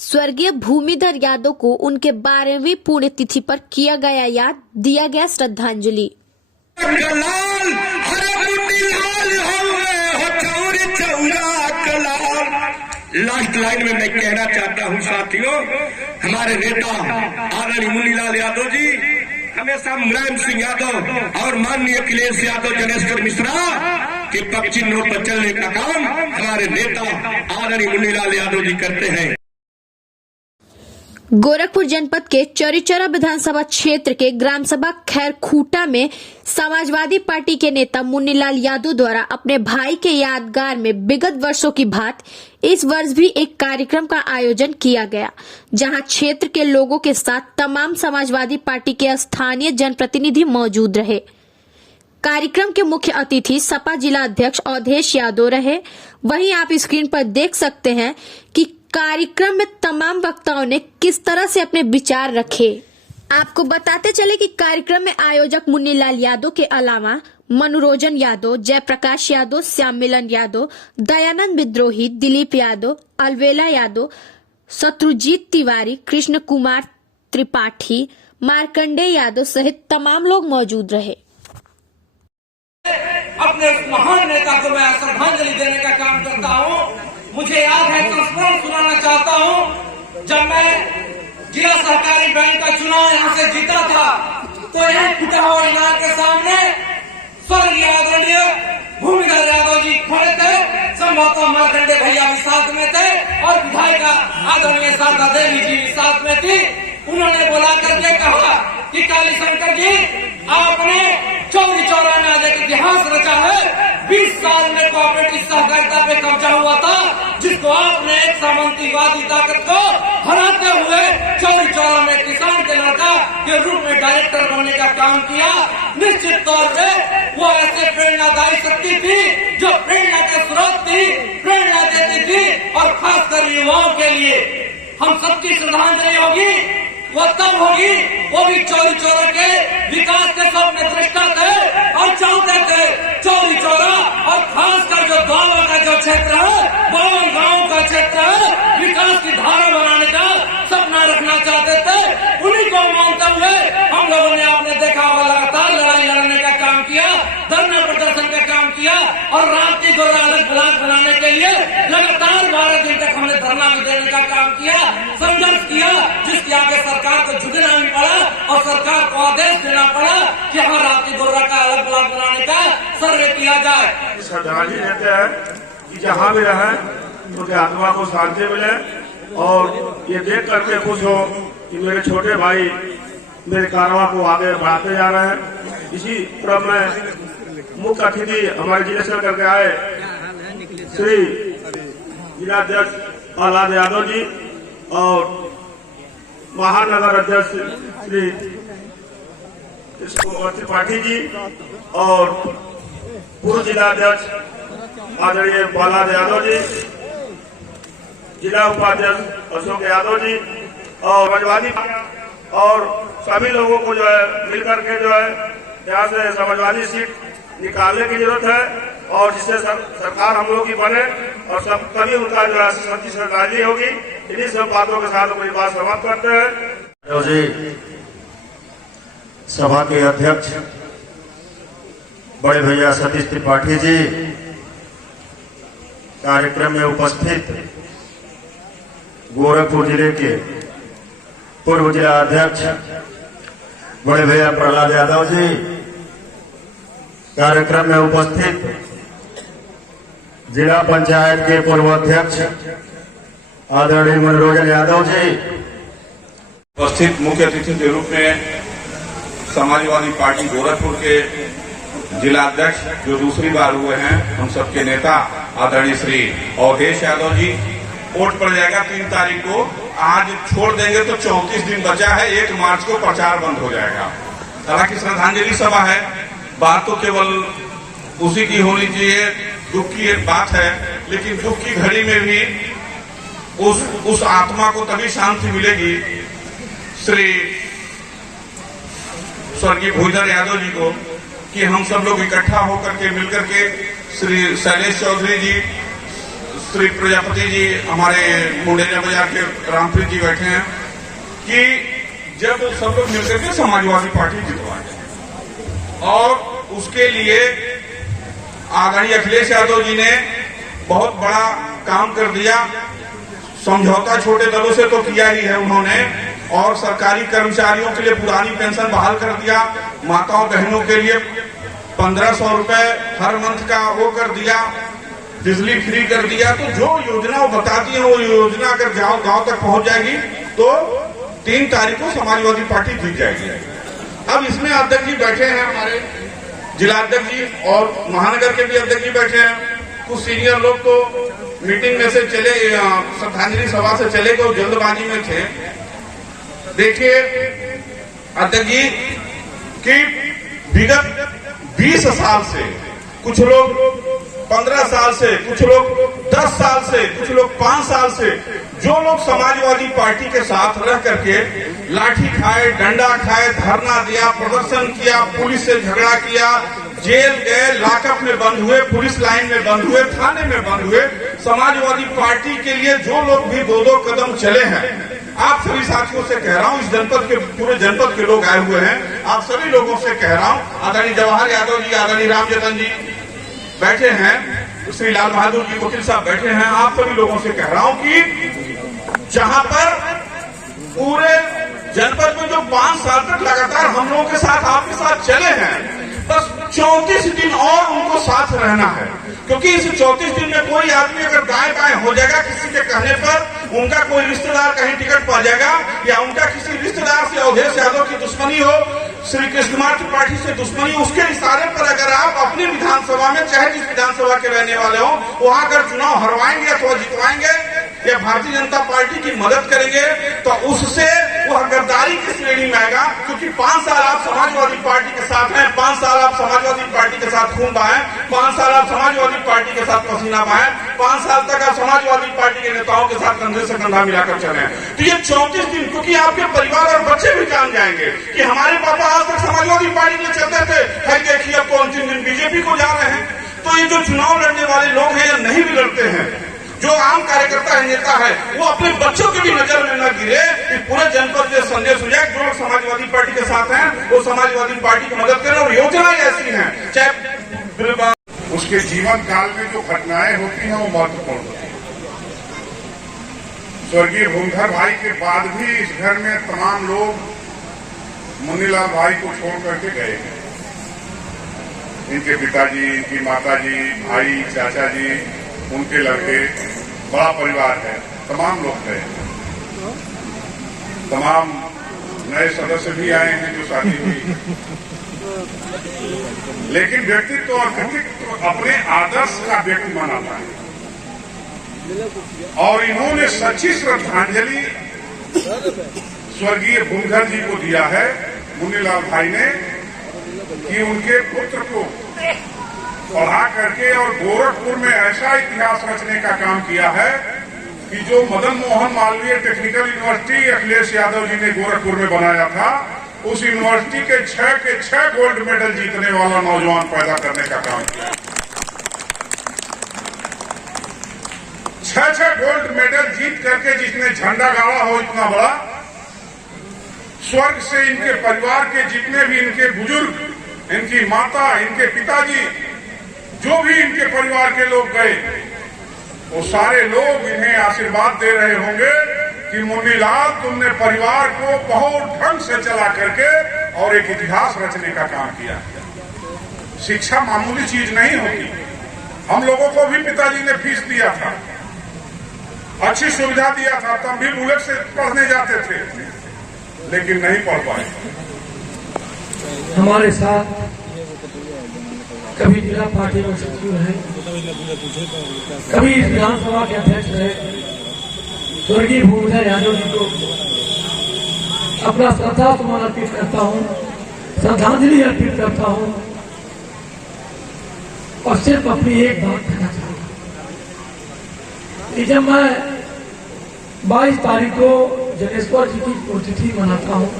स्वर्गीय भूमिधर यादव को उनके 12वीं पुण्यतिथि पर किया गया याद, दिया गया श्रद्धांजलि। लास्ट लाइन में मैं कहना चाहता हूं साथियों, हमारे नेता आदरणीय मुन्नीलाल यादव जी हमेशा मुलायम सिंह यादव और माननीय अखिलेश यादव, जनेश्वर मिश्रा के पक्ष नोट पर चलने का काम हमारे नेता आदरणीय मुन्नीलाल यादव जी करते हैं। गोरखपुर जनपद के चौरीचौरा विधानसभा क्षेत्र के ग्राम सभा खैरखूटा में समाजवादी पार्टी के नेता मुन्नीलाल यादव द्वारा अपने भाई के यादगार में विगत वर्षों की भांति इस वर्ष भी एक कार्यक्रम का आयोजन किया गया, जहां क्षेत्र के लोगों के साथ तमाम समाजवादी पार्टी के स्थानीय जनप्रतिनिधि मौजूद रहे। कार्यक्रम के मुख्य अतिथि सपा जिला अध्यक्ष अवधेश यादव रहे। वहीं आप स्क्रीन पर देख सकते हैं कि कार्यक्रम में तमाम वक्ताओं ने किस तरह से अपने विचार रखे। आपको बताते चले कि कार्यक्रम में आयोजक मुन्नीलाल यादव के अलावा मनोरंजन यादव, जयप्रकाश यादव, श्याम मिलन यादव, दयानंद विद्रोही, दिलीप यादव, अलवेला यादव, शत्रुजीत तिवारी, कृष्ण कुमार त्रिपाठी, मार्कंडे यादव सहित तमाम लोग मौजूद रहे। अपने महान नेता को मैं श्रद्धांजलि देने का काम करता हूँ। मुझे याद है, संस्मरण सुनाना चाहता हूँ, जब मैं जिला सहकारी बैंक का चुनाव यहाँ से जीता था तो यहाँ फुटा हुआ इनार के सामने स्वर्गीय आदरणीय भूमिधर यादव जी खड़े थे, संभवतः मार्कंडे भैया भी साथ में थे और विधायिका आदरणीय शारदा देवी जी भी साथ में थी। उन्होंने बुला करके कहा कि काली शंकर जी, आपने चौरी चौरा में आज एक इतिहास रचा है। 20 साल में कोऑपरेटिव सहकारिता पे कब्जा हुआ था, जिसको आपने एक सामंतीवादी ताकत को हराते हुए चौरी चौरा में किसान के लड़का के रूप में डायरेक्टर बनने का काम किया। निश्चित तौर पे वो ऐसे प्रेरणादायी शक्ति थी जो प्रेरणा के स्रोत थी, प्रेरणा देती थी और खासकर युवाओं के लिए हम सबकी श्रद्धांजलि होगी। वो तब होगी, वो भी चौरी चौरा के विकास के स्वप्न दृष्टा थे और चाहते थे चौरी चौरा और खासकर जो द्वारा का जो क्षेत्र है, 52 गाँव का क्षेत्र है, विकास की धारा बनाने का सपना रखना चाहते थे। उन्हीं को मानते हुए हम लोगों ने आपने देखा हुआ लगातार लड़ाई लड़ने का काम किया, धरना प्रदर्शन का काम किया और रात की गोरा अलग ब्लॉक बनाने के लिए लगातार 12 दिन तक हमने धरना भी देने का काम किया, संघर्ष किया, जिसके आगे सरकार को झुकना भी पड़ा और सरकार को आदेश देना पड़ा कि हर रात की गोरा का अलग ब्लॉक बनाने का सर्वे किया जाए। श्रद्धांजलि देते हैं कि जहाँ भी रहे उनके आत्मा को शांति मिले और ये देख करके खुश हो कि मेरे छोटे भाई मेरे कारवां को आगे बढ़ाते जा रहे हैं। इसी क्रम में मुख्य अतिथि हमारे जिले से करके आए श्री जिलाध्यक्ष प्रहलाद यादव जी और महानगर अध्यक्ष श्री त्रिपाठी जी और पूर्व जिलाध्यक्ष आदरणीय प्रहलाद यादव जी, जिला उपाध्यक्ष अशोक यादव जी और समाजवादी और सभी लोगों को जो है मिलकर के जो है यहाँ से समाजवादी सीट निकालने की जरूरत है और जिससे सरकार हम लोग की बने और सब तभी उनका जो है सच्ची श्रद्धांजलि होगी। इन्हीं सब बातों के साथ अपनी बात समाप्त करते हैं। जी सभा के अध्यक्ष बड़े भैया सतीश त्रिपाठी जी, कार्यक्रम में उपस्थित गोरखपुर जिले के पूर्व जिला अध्यक्ष बड़े भैया प्रहलाद यादव जी, कार्यक्रम में उपस्थित जिला पंचायत के पूर्व अध्यक्ष आदरणीय मनोरंजन यादव जी, उपस्थित मुख्य अतिथि के रूप में समाजवादी पार्टी गोरखपुर के जिला अध्यक्ष जो दूसरी बार हुए हैं, हम सबके नेता आदरणीय श्री अवधेश यादव जी। वोट पड़ जाएगा 3 तारीख को, आज छोड़ देंगे तो 34 दिन बचा है, 1 मार्च को प्रचार बंद हो जाएगा। हालांकि श्रद्धांजलि सभा है, बात तो केवल उसी की होनी चाहिए, दुख की एक बात है, लेकिन दुख की घड़ी में भी उस आत्मा को तभी शांति मिलेगी श्री स्वर्गीय भूमिधर यादव जी को कि हम सब लोग इकट्ठा होकर के मिलकर के श्री शैलेश चौधरी जी, श्री प्रजापति जी, हमारे मुंडेरिया बाजार के रामप्रीत जी बैठे हैं कि जब सब लोग मिलकर के समाजवादी पार्टी जितवाए और उसके लिए आदरणीय अखिलेश यादव जी ने बहुत बड़ा काम कर दिया। समझौता छोटे दलों से तो किया ही है उन्होंने, और सरकारी कर्मचारियों के लिए पुरानी पेंशन बहाल कर दिया, माताओं बहनों के लिए 1500 रुपए हर मंथ का वो कर दिया, बिजली फ्री कर दिया। तो जो योजना वो बताती है वो योजना अगर गांव तक पहुंच जाएगी तो 3 तारीख को समाजवादी पार्टी जीत जाएगी। अब इसमें अध्यक्ष जी बैठे हैं, हमारे जिला अध्यक्ष जी और महानगर के भी अध्यक्ष जी बैठे हैं। कुछ सीनियर लोग तो मीटिंग में से चले, श्रद्धांजलि सभा से चले गए, जल्दबाजी में थे। देखिए अध्यक्ष जी कि विगत 20 साल से, कुछ लोग 15 साल से, कुछ लोग 10 साल से, कुछ लोग 5 साल से, जो लोग समाजवादी पार्टी के साथ रह करके लाठी खाए, डंडा खाए, धरना दिया, प्रदर्शन किया, पुलिस से झगड़ा किया, जेल गए, लॉकअप में बंद हुए, पुलिस लाइन में बंद हुए, थाने में बंद हुए, समाजवादी पार्टी के लिए जो लोग भी 2-2 कदम चले हैं, आप सभी साथियों से कह रहा हूं, इस जनपद के पूरे जनपद के लोग आए हुए हैं, आप सभी लोगों से कह रहा हूं, आदरणीय जवाहर यादव जी, आदरणीय रामजतन जी बैठे हैं, श्री लाल बहादुर जी वकील साहब बैठे हैं, आप सभी लोगों से कह रहा हूं कि जहां पर पूरे जनपद में जो 5 साल तक लगातार हम लोगों के साथ आपके साथ चले हैं, बस 34 दिन और उनको साथ रहना है। क्योंकि इस 34 दिन में कोई आदमी अगर दाएं बाएं हो जाएगा, किसी के कहने पर उनका कोई रिश्तेदार कहीं टिकट पा जाएगा, या उनका किसी रिश्तेदार से अवधेश यादव की दुश्मनी हो, श्री कृष्ण कुमार त्रिपाठी से दुश्मनी, उसके इशारे पर अगर आप अपनी विधानसभा में, चाहे जिस विधानसभा के रहने वाले हो, वहां अगर चुनाव हरवाएंगे अथवा जितवाएंगे या भारतीय जनता पार्टी की मदद करेंगे, तो उससे वह गद्दारी की श्रेणी में आएगा। क्योंकि 5 साल आप समाजवादी पार्टी के साथ हैं, 5 साल आप समाजवादी पार्टी के साथ खून बहाए, 5 साल आप समाजवादी पार्टी के साथ पसीना बहाए, 5 साल तक आप समाजवादी पार्टी के नेताओं के साथ कंधे से कंधा मिलाकर चले। तो ये 34 दिन, क्योंकि आपके परिवार और बच्चे भी जान जाएंगे कि हमारे पापा आज तक समाजवादी पार्टी में चलते थे, है देखिए अब कौन दिन बीजेपी को जा रहे हैं। तो ये जो चुनाव लड़ने वाले लोग हैं या नहीं भी लड़ते हैं, जो आम कार्यकर्ता है, नेता है, वो अपने बच्चों की भी नजर में न गिरे कि पूरे जनपद में संदेश हो जाए, जो लोग समाजवादी पार्टी के साथ हैं वो समाजवादी पार्टी की मदद करें। और योजनाएं ऐसी हैं, चाहे उसके जीवन काल में जो घटनाएं होती हैं वो महत्वपूर्ण होती हैं। स्वर्गीय भूमधर भाई के बाद भी इस घर में तमाम लोग मुन्नीलाल भाई को छोड़ करके गए हैं। इनके पिताजी, इनकी माताजी, भाई, चाचा जी, उनके लड़के, बड़ा परिवार है, तमाम लोग गए, तमाम नए सदस्य भी आए हैं जो शादी हुई। लेकिन व्यक्तित्व और कृतित्व अपने आदर्श का व्यक्ति बनाता है, और इन्होंने सच्ची श्रद्धांजलि स्वर्गीय भूमधर जी को दिया है, मुन्नीलाल भाई ने, कि उनके पुत्र को पढ़ा करके और गोरखपुर में ऐसा इतिहास रचने का काम किया है कि जो मदन मोहन मालवीय टेक्निकल यूनिवर्सिटी अखिलेश यादव जी ने गोरखपुर में बनाया था, उस यूनिवर्सिटी के 6 गोल्ड मेडल जीतने वाला नौजवान पैदा करने का काम किया। 6 गोल्ड मेडल जीत करके जिसने झंडा गाड़ा हो इतना बड़ा, स्वर्ग से इनके परिवार के जितने भी इनके बुजुर्ग, इनकी माता, इनके पिताजी, जो भी इनके परिवार के लोग गए, वो सारे लोग इन्हें आशीर्वाद दे रहे होंगे कि मुन्नीलाल, तुमने परिवार को बहुत ढंग से चला करके और एक इतिहास रचने का काम किया। शिक्षा मामूली चीज नहीं होती। हम लोगों को भी पिताजी ने फीस दिया था, अच्छी सुविधा दिया था, तब भी बुलेट से पढ़ने जाते थे, लेकिन नहीं पढ़ पाए। हमारे साथ कभी जिला पार्टी में सचिव है, कभी इस विधानसभा के अध्यक्ष रहे, स्वर्गीय भूमधर यादव जी को अपना श्रद्धा सुमन अर्पित करता हूँ, श्रद्धांजलि अर्पित करता हूँ, और सिर्फ अपनी एक बात कहना चाहूंगा कि जब मैं 22 तारीख को जनेश्वर जी की पुण्यतिथि मनाता हूँ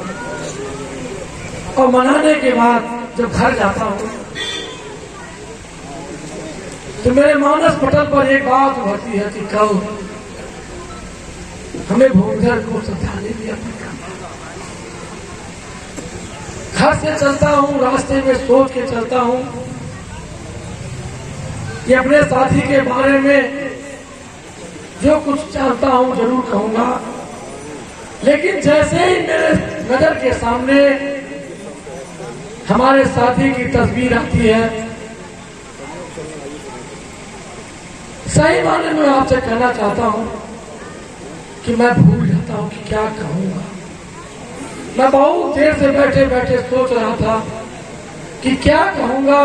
और मनाने के बाद जब घर जाता हूँ तो मेरे मानस पटल पर एक बात उभरती है कि कल हमें भूमिधर को श्रद्धांजलि भी अर्पित करना। घर से चलता हूँ, रास्ते में सोच के चलता हूँ कि अपने साथी के बारे में जो कुछ चाहता हूँ जरूर कहूंगा, लेकिन जैसे ही मेरे नजर के सामने हमारे साथी की तस्वीर आती है, सही माने में आपसे कहना चाहता हूं कि मैं भूल जाता हूं कि क्या कहूंगा। मैं बहुत देर से बैठे बैठे सोच रहा था कि क्या कहूंगा,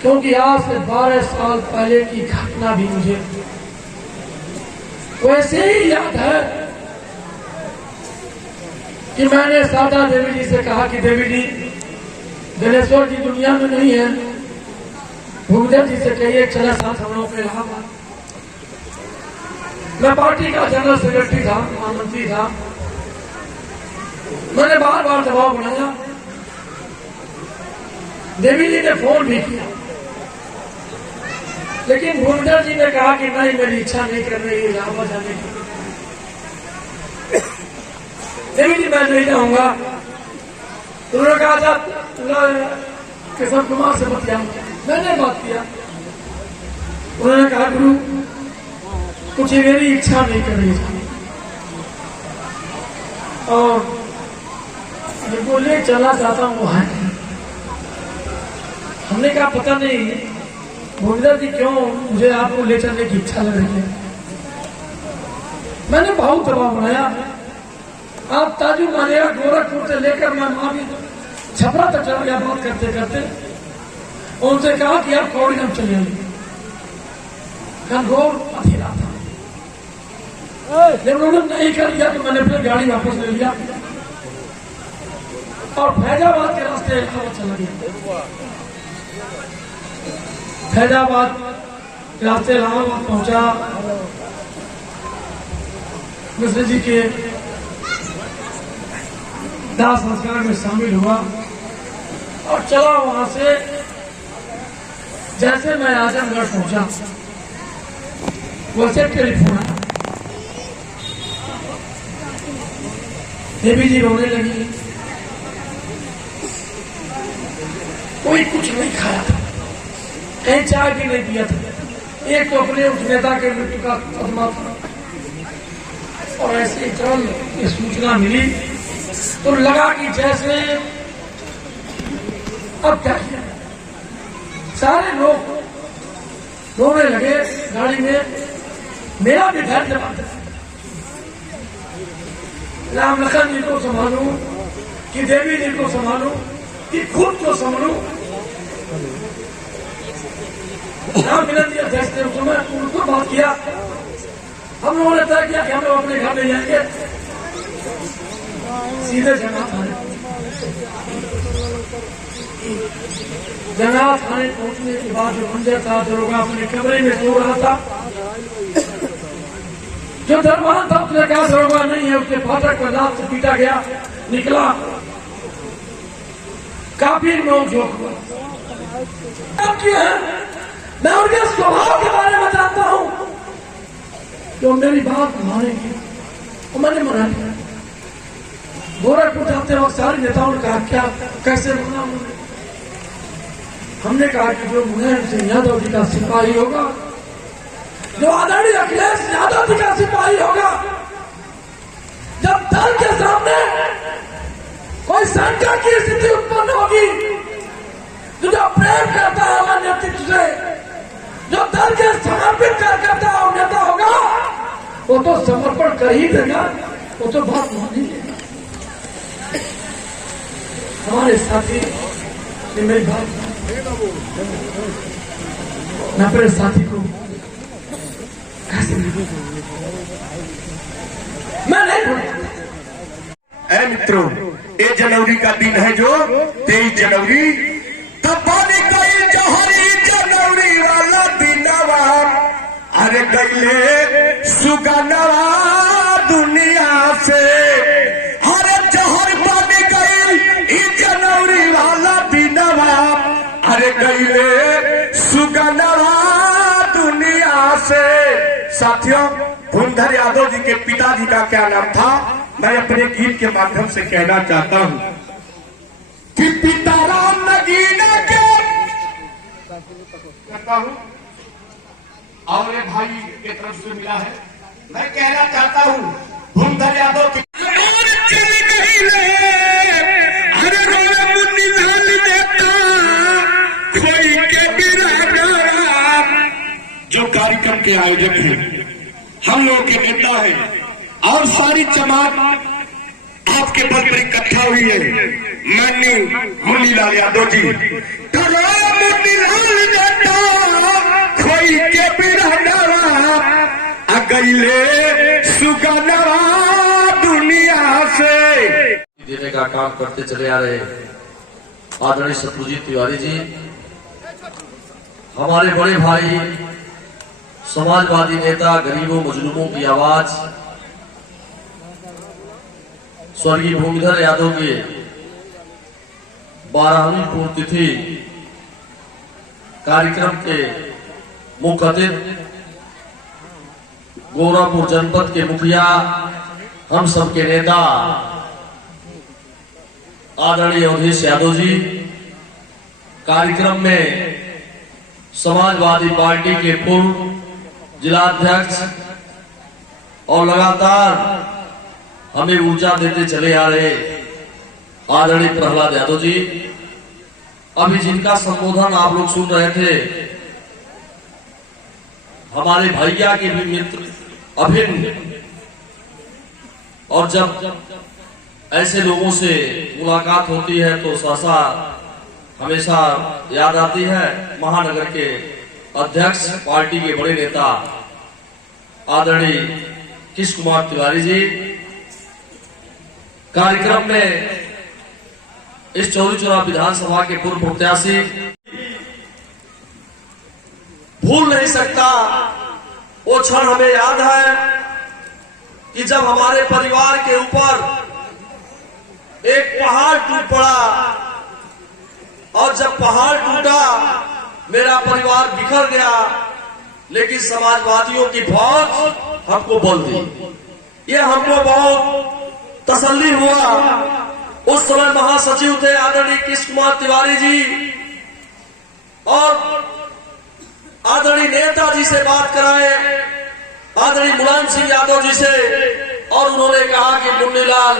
क्योंकि आज से 12 साल पहले की घटना भी मुझे वैसे ही याद है कि मैंने सादा देवी जी से कहा कि देवी जी, गणेश्वर जी दुनिया में नहीं है, भूमिधर जी से कहिए चला साथ हम लोग के इलाहाबाद। मैं पार्टी का जनरल सेक्रेटरी था, महामंत्री था, मैंने बार बार दबाव बनाया। देवी जी ने फोन भी किया, लेकिन भूमिधर जी ने कहा कि नहीं, मेरी इच्छा नहीं कर रही है इलाहाबाद जाने की। देवी जी मैं नहीं जाऊंगा। उन्होंने कहा था किशोर कुमार से बतिया। मैंने बात किया, उन्होंने कहा गुरु कुछ मेरी इच्छा नहीं कर रही थी और जिनको ले चला जाता हूँ वो है। हमने कहा पता नहीं भूमिधर जी क्यों मुझे आपको ले चलने की इच्छा लग रही है। मैंने बहुत दबाव बनाया। आप ताजू मानेगा गोरखपुर से लेकर मैं वहां भी छपरा तक चला गया बात करते करते। उनसे कहा कि आप कौड़ीगांव चले आइए। गंगोर अधीरा था, लेकिन उन्होंने नहीं कर लिया तो मैंने फिर गाड़ी वापस ले लिया और फैजाबाद के रास्ते इलाहाबाद चला गया। फैजाबाद के रास्ते इलाहाबाद पहुंचा, मिश्र जी के दाह संस्कार में शामिल हुआ और चला। वहां से जैसे मैं आजमगढ़ पहुंचा वैसे टेलीफोन आया, देवी जी रोने लगी। कोई कुछ नहीं खाया था, कहीं चाय भी नहीं पिया था। एक तो अपने उस नेता के मृत्यु का सदमा था और ऐसे ही तुरंत ये सूचना मिली तो लगा कि जैसे अब क्या किया। सारे लोग रोने लगे गाड़ी में। मेरा भी धैर्य बात है, राम लखन जी को संभालू कि देवी जी को संभालू कि खुद को संभालू। राम मिलन जी अध्यक्ष थे उस समय, उनको बात किया। हम लोगों ने तय किया कि हम लोग अपने घर ले जाएंगे, सीधे जगन्नाथ थाने पहुंचने के बाद जो मंदिर था, दरोगा अपने कमरे में सो रहा था। जो दरबान था उसने कहा दरोगा नहीं है, उसके फाटक पर लात से पीटा गया, निकला। काफी नोक-झोंक हुआ। मैं उनके स्वभाव के बारे में जानता हूं, जो मेरी बात मानेंगे और मैंने मना लिया। गोरखपुर जाते वक्त सारे नेताओं ने कहा क्या कैसे मना उन्होंने। हमने कहा कि जो मुलायम सिंह यादव जी का सिपाही होगा, जो आदरणीय अखिलेश यादव जी का सिपाही होगा, जब दल के सामने कोई संकट की स्थिति उत्पन्न होगी, तो जो प्रेम करता है नेतृत्व से, जो दल के समर्पित करता है नेता होगा, वो तो समर्पण कर ही देगा, वो तो बात मान ही लेगा। हमारे साथी ने मेरी बात, मैं अपने साथी को कैसे मैं नहीं भूलता। ऐ मित्रों, 1 जनवरी का दिन है जो 23 जनवरी तब पानी गई जहरी जनवरी वाला दिनवा। अरे गईले सुगनवा दुनिया से, अरे जहर पानी गई जनवरी वाला दिनवा। अरे गईले साथियों, भूमधर यादव जी के पिताजी का क्या नाम था, मैं अपने गीत के माध्यम से कहना चाहता हूं कि पिताराम नगीना के कहता हूं, और ये भाई की तरफ से मिला है। मैं कहना चाहता हूं भूमधर यादव की जो कार्यक्रम के आयोजक हैं, हम लोगों के नेता हैं और सारी जमात आपके बल पर इकट्ठा हुई है। माननीय मुन्नीलाल यादव जी, खोई के अगले सुगनवा दुनिया से देने का काम करते चले आ रहे आदरणीय शत्रुजीत तिवारी जी, हमारे बड़े भाई, समाजवादी नेता, गरीबों मजलूमों की आवाज, स्वर्गीय भूमिधर यादव के 12वीं पुण्यतिथि कार्यक्रम के मुख्य अतिथि, गोरखपुर जनपद के मुखिया, हम सबके नेता आदरणीय अवधेश यादव जी, कार्यक्रम में समाजवादी पार्टी के पूर्व जिलाध्यक्ष और लगातार हमें ऊर्जा देते चले आ रहे आदरणीय प्रहलाद यादव जी, अभी जिनका संबोधन आप लोग सुन रहे थे, हमारे भैया के भी मित्र अभिन्न, और जब ऐसे लोगों से मुलाकात होती है तो सहसा हमेशा याद आती है महानगर के अध्यक्ष, पार्टी के बड़े नेता आदरणीय कृष्ण कुमार तिवारी जी। कार्यक्रम में इस चौरी चौरा विधानसभा के पूर्व प्रत्याशी, भूल नहीं सकता वो क्षण, हमें याद है कि जब हमारे परिवार के ऊपर एक पहाड़ टूट पड़ा, और जब पहाड़ टूटा मेरा परिवार बिखर गया, लेकिन समाजवादियों की फौज हमको बोल दी। ये हमको बहुत तसल्ली हुआ। उस समय महासचिव थे आदरणीय कृष्ण कुमार तिवारी जी, और आदरणीय नेताजी से बात कराए, आदरणीय मुलायम सिंह यादव जी से, और उन्होंने कहा कि मुन्नीलाल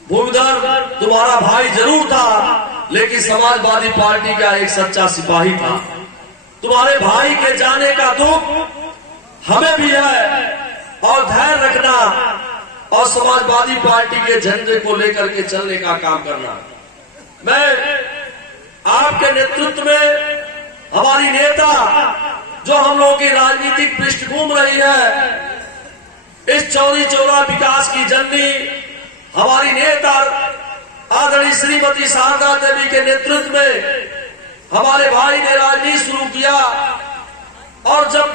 भूमिधर तुम्हारा भाई जरूर था, लेकिन समाजवादी पार्टी का एक सच्चा सिपाही था। तुम्हारे भाई के जाने का दुख हमें भी है, और धैर्य रखना और समाजवादी पार्टी के झंडे को लेकर के चलने का काम करना। मैं आपके नेतृत्व में हमारी नेता, जो हम लोगों की राजनीतिक पृष्ठभूमि रही है, इस चौरी चौरा विकास की झंडी हमारी नेता आदरणीय श्रीमती शारदा देवी के नेतृत्व में हमारे भाई ने राजनीति शुरू किया, और जब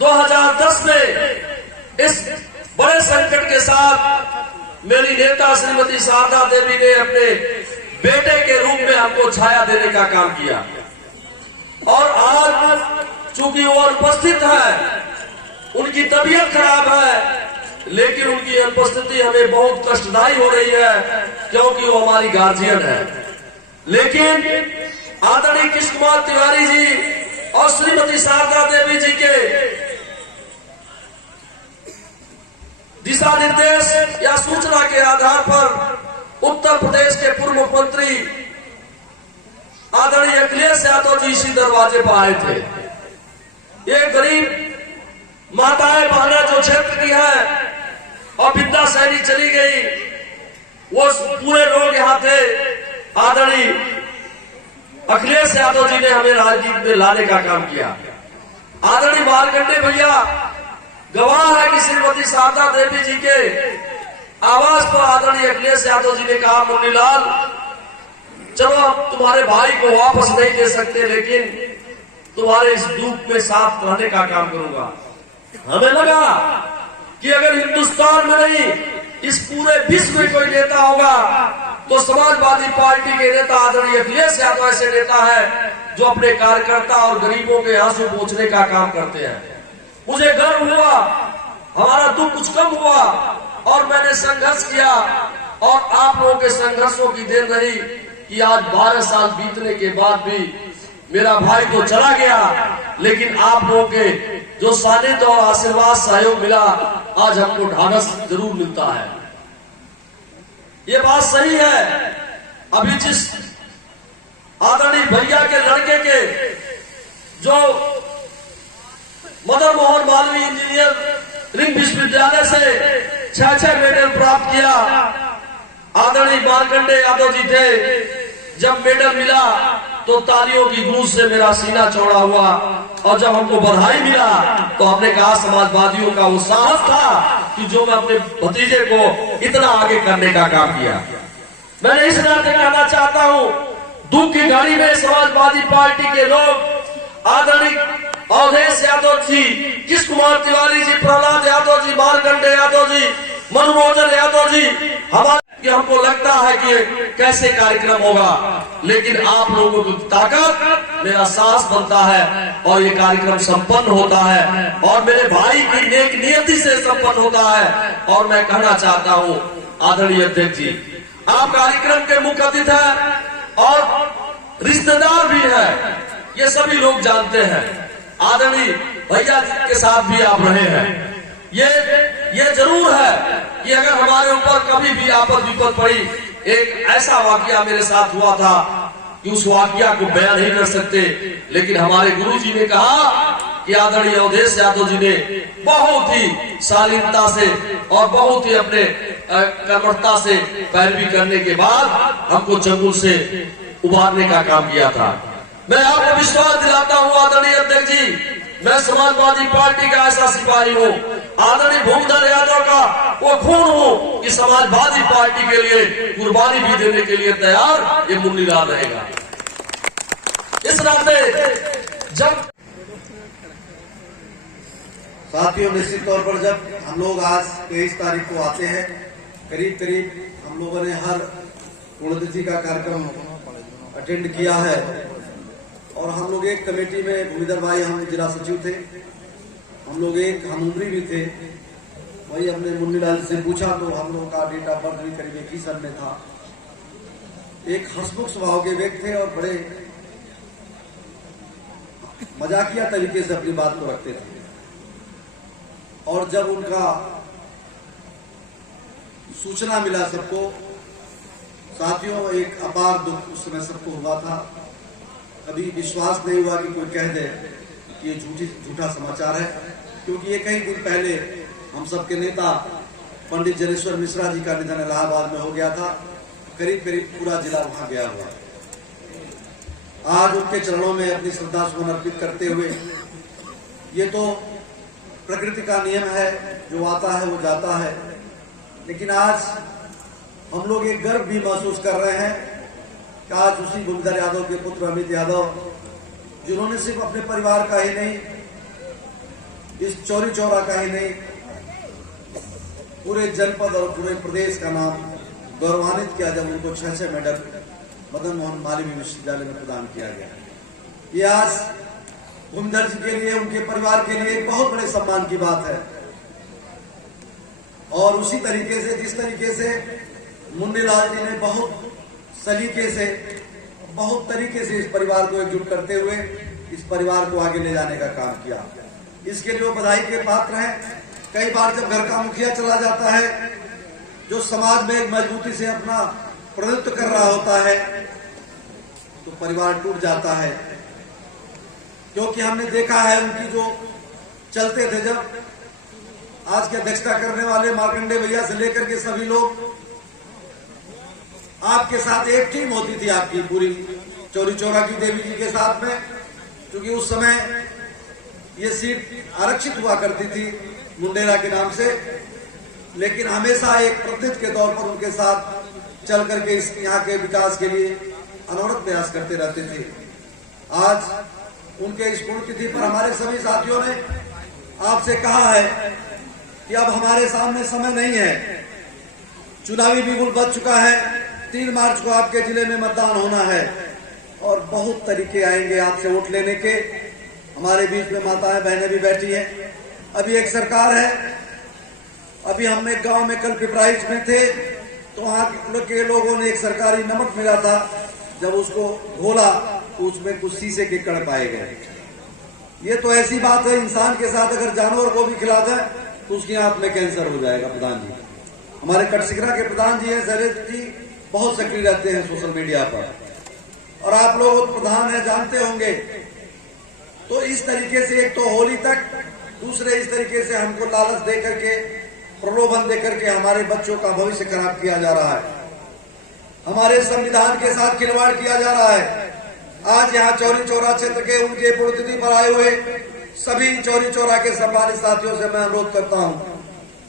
2010 में इस बड़े संकट के साथ मेरी नेता श्रीमती शारदा देवी ने अपने बेटे के रूप में हमको छाया देने का काम किया, और आज चूंकि वो अनुपस्थित है, उनकी तबीयत खराब है, लेकिन उनकी अनुपस्थिति हमें बहुत कष्टदायी हो रही है, क्योंकि वो हमारी गार्जियन है। लेकिन आदरणीय कृष्ण कुमार तिवारी जी और श्रीमती शारदा देवी जी के दिशा निर्देश या सूचना के आधार पर उत्तर प्रदेश के पूर्व मुख्यमंत्री आदरणीय अखिलेश यादव जी इसी दरवाजे पर आए थे। ये गरीब माताएं बहनें जो क्षेत्र की है और विद्या शैली चली गई, वो पूरे लोग यहाँ थे। आदरणीय अखिलेश यादव जी ने हमें राजनीति में लाने का काम किया। आदरणीय मारकंडे भैया गवाह है कि श्रीमती शारदा देवी जी के आवाज पर आदरणीय अखिलेश यादव जी ने कहा, मुन्नीलाल चलो हम तुम्हारे भाई को वापस नहीं दे सकते, लेकिन तुम्हारे इस दुख में साथ रहने का काम करूंगा। हमें लगा कि अगर हिंदुस्तान में नहीं इस पूरे विश्व में कोई नेता होगा तो समाजवादी पार्टी के नेता आदरणीय अखिलेश यादव ऐसे नेता है जो अपने कार्यकर्ता और गरीबों के आंसू पोंछने का काम करते हैं। मुझे गर्व हुआ, हमारा दुख कुछ कम हुआ और मैंने संघर्ष किया। और आप लोगों के संघर्षों की देन रही कि आज 12 साल बीतने के बाद भी मेरा भाई तो चला गया, लेकिन आप लोगों के जो सानिध्य और आशीर्वाद सहयोग मिला, आज हमको ढाढ़स जरूर मिलता है। ये बात सही है। अभी जिस आदरणीय भैया के लड़के के जो मदन मोहन मालवीय इंजीनियरिंग विश्वविद्यालय से 6 मेडल प्राप्त किया, आदरणीय मार्कंडे यादव जी थे। जब मेडल मिला तो तालियों की गूंज से मेरा सीना चौड़ा हुआ और जब हमको बधाई मिला तो हमने कहा समाजवादियों का वो साहस था कि जो मैं अपने भतीजे को इतना आगे करने का काम किया। मैंने इस नाते कहना चाहता हूं, दुख की घड़ी में समाजवादी पार्टी के लोग आदरणीय अवधेश यादव जी, किस कुमार तिवारी जी, प्रहलाद यादव जी, मार्कंडे यादव जी, मनमोहन यादव जी, हमारे हमको लगता है कि कैसे कार्यक्रम होगा, लेकिन आप लोगों की ताकत मेरा साहस बनता है और ये कार्यक्रम संपन्न होता है और मेरे भाई की नेक नियति से संपन्न होता है। और मैं कहना चाहता हूँ आदरणीय अध्यक्ष जी, आप कार्यक्रम के मुख्य अतिथि हैं और रिश्तेदार भी हैं, ये सभी लोग जानते हैं। आदरणीय भैया के साथ भी आप रहे हैं। ये जरूर है कि अगर हमारे ऊपर कभी भी आपद विपद पड़ी, एक ऐसा वाकया मेरे साथ हुआ था कि उस वाकया को बयान नहीं कर सकते, लेकिन हमारे गुरुजी ने कहा कि आदरणीय अवधेश यादव जी ने बहुत ही शालीनता से और बहुत ही अपने कर्मठता से पैरवी करने के बाद हमको जंगल से उबारने का काम किया था। मैं आपको विश्वास दिलाता हूँ आदरणीय अध्यक्ष जी, मैं समाजवादी पार्टी का ऐसा सिपाही हूँ, आदरणीय भूमिधर यादव का वो खून हूँ कि समाजवादी पार्टी के लिए कुर्बानी भी देने के लिए तैयार ये मुन्नीलाल रहेगा। इस नाते जब साथियों, निश्चित तौर पर जब हम लोग आज 23 तारीख को आते हैं, करीब करीब हम लोगों ने हर पुण्यतिथि का कार्यक्रम अटेंड किया है और हम लोग एक कमेटी में, भूमिधर भाई हम जिला सचिव थे, हम लोग एक हम उम्री भी थे। वही हमने मुन्नीलाल से पूछा तो हम लोगों का डेट ऑफ बर्थ भी करीब एक ही सन में था। एक हंसमुख स्वभाव के व्यक्ति थे और बड़े मजाकिया तरीके से अपनी बात को रखते थे। और जब उनका सूचना मिला सबको, साथियों एक अपार दुख उस समय सबको हुआ था। कभी विश्वास नहीं हुआ कि कोई कह दे कि ये झूठा समाचार है, क्योंकि ये कई दिन पहले हम सबके नेता पंडित जनेश्वर मिश्रा जी का निधन इलाहाबाद में हो गया था। करीब करीब पूरा जिला वहां गया हुआ। आज उनके चरणों में अपनी श्रद्धा सुमन अर्पित करते हुए, ये तो प्रकृति का नियम है, जो आता है वो जाता है, लेकिन आज हम लोग एक गर्व भी महसूस कर रहे हैं कि आज उसी भूमिधर यादव के पुत्र अमित यादव, जिन्होंने सिर्फ अपने परिवार का ही नहीं, इस चौरी चौरा का ही नहीं, पूरे जनपद और पूरे प्रदेश का नाम गौरवान्वित किया जब उनको 6 मेडल मदन मोहन मालवीय विश्वविद्यालय में प्रदान किया गया। ये आज भूमिधर जी के लिए, उनके परिवार के लिए एक बहुत बड़े सम्मान की बात है। और उसी तरीके से, जिस तरीके से मुन्नीलाल जी ने बहुत सलीके से, बहुत तरीके से इस परिवार को एकजुट करते हुए इस परिवार को आगे ले जाने का काम किया, इसके लिए वो बधाई के पात्र हैं। कई बार जब घर का मुखिया चला जाता है, जो समाज में एक मजबूती से अपना प्रतिनिधित्व कर रहा होता है, तो परिवार टूट जाता है। क्योंकि हमने देखा है उनकी जो चलते थे, जब आज की अध्यक्षता करने वाले मार्कंडे भैया से लेकर के सभी लोग, आपके साथ एक टीम होती थी आपकी पूरी चौरी चौरा की देवी जी के साथ में, क्योंकि उस समय ये सीट आरक्षित हुआ करती थी मुंडेरा के नाम से, लेकिन हमेशा एक प्रतिनिधि के तौर पर उनके साथ चल करके इस यहाँ के विकास के लिए अनवरत प्रयास करते रहते थे। आज उनके इस पुण्यतिथि पर हमारे सभी साथियों ने आपसे कहा है कि अब हमारे सामने समय नहीं है, चुनावी बिगुल बच चुका है। 3 मार्च को आपके जिले में मतदान होना है और बहुत तरीके आएंगे आपसे वोट लेने के। हमारे बीच में माताएं बहनें भी बैठी हैं, अभी एक सरकार है। अभी हम एक गांव में कल पिपराइच में थे तो वहां के लोगों ने एक सरकारी नमक मिला था, जब उसको घोला तो उसमें कुछ शीशे के कण पाए गए। ये तो ऐसी बात है, इंसान के साथ अगर जानवर को भी खिला दें तो उसकी आंत में कैंसर हो जाएगा। प्रधान जी, हमारे कटसिकरा के प्रधान जी हैं शैलेश जी, बहुत सक्रिय रहते हैं सोशल मीडिया पर, और आप लोग प्रधान है जानते होंगे। तो इस तरीके से एक तो होली तक, दूसरे इस तरीके से हमको लालच दे करके, प्रलोभन दे करके हमारे बच्चों का भविष्य खराब किया जा रहा है। हमारे संविधान के साथ खिलवाड़ किया जा रहा है। आज यहाँ चौरी चौरा क्षेत्र के उनके पुण्यतिथि पर आए हुए सभी चौरी चौरा के सम्मानित साथियों से मैं अनुरोध करता हूँ,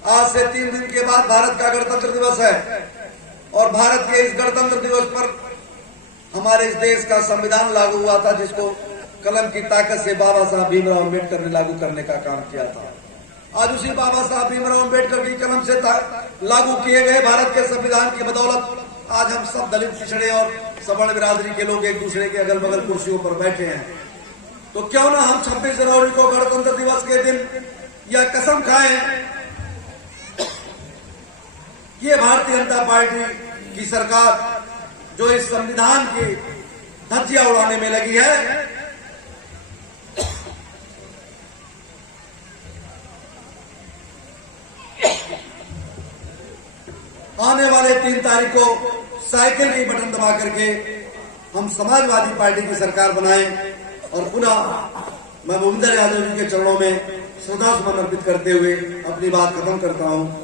आज से 3 दिन के बाद भारत का गणतंत्र दिवस है, और भारत के इस गणतंत्र दिवस पर हमारे इस देश का संविधान लागू हुआ था, जिसको कलम की ताकत से बाबा साहब भीमराव अम्बेडकर ने लागू करने का काम किया था। आज उसी बाबा साहब भीमराव अम्बेडकर की कलम से लागू किए गए भारत के संविधान की बदौलत आज हम सब दलित, पिछड़े और सवर्ण बिरादरी के लोग एक दूसरे के अगल बगल कुर्सियों पर बैठे हैं। तो क्यों ना हम 26 जनवरी को गणतंत्र दिवस के दिन यह कसम खाएं कि ये भारतीय जनता पार्टी की सरकार जो इस संविधान की धज्जियां उड़ाने में लगी है, आने वाले 3 तारीख को साइकिल की बटन दबा करके हम समाजवादी पार्टी की सरकार बनाएं, और पुनः मैं भूमिधर यादव जी के चरणों में श्रद्धा सुमन अर्पित करते हुए अपनी बात खत्म करता हूं।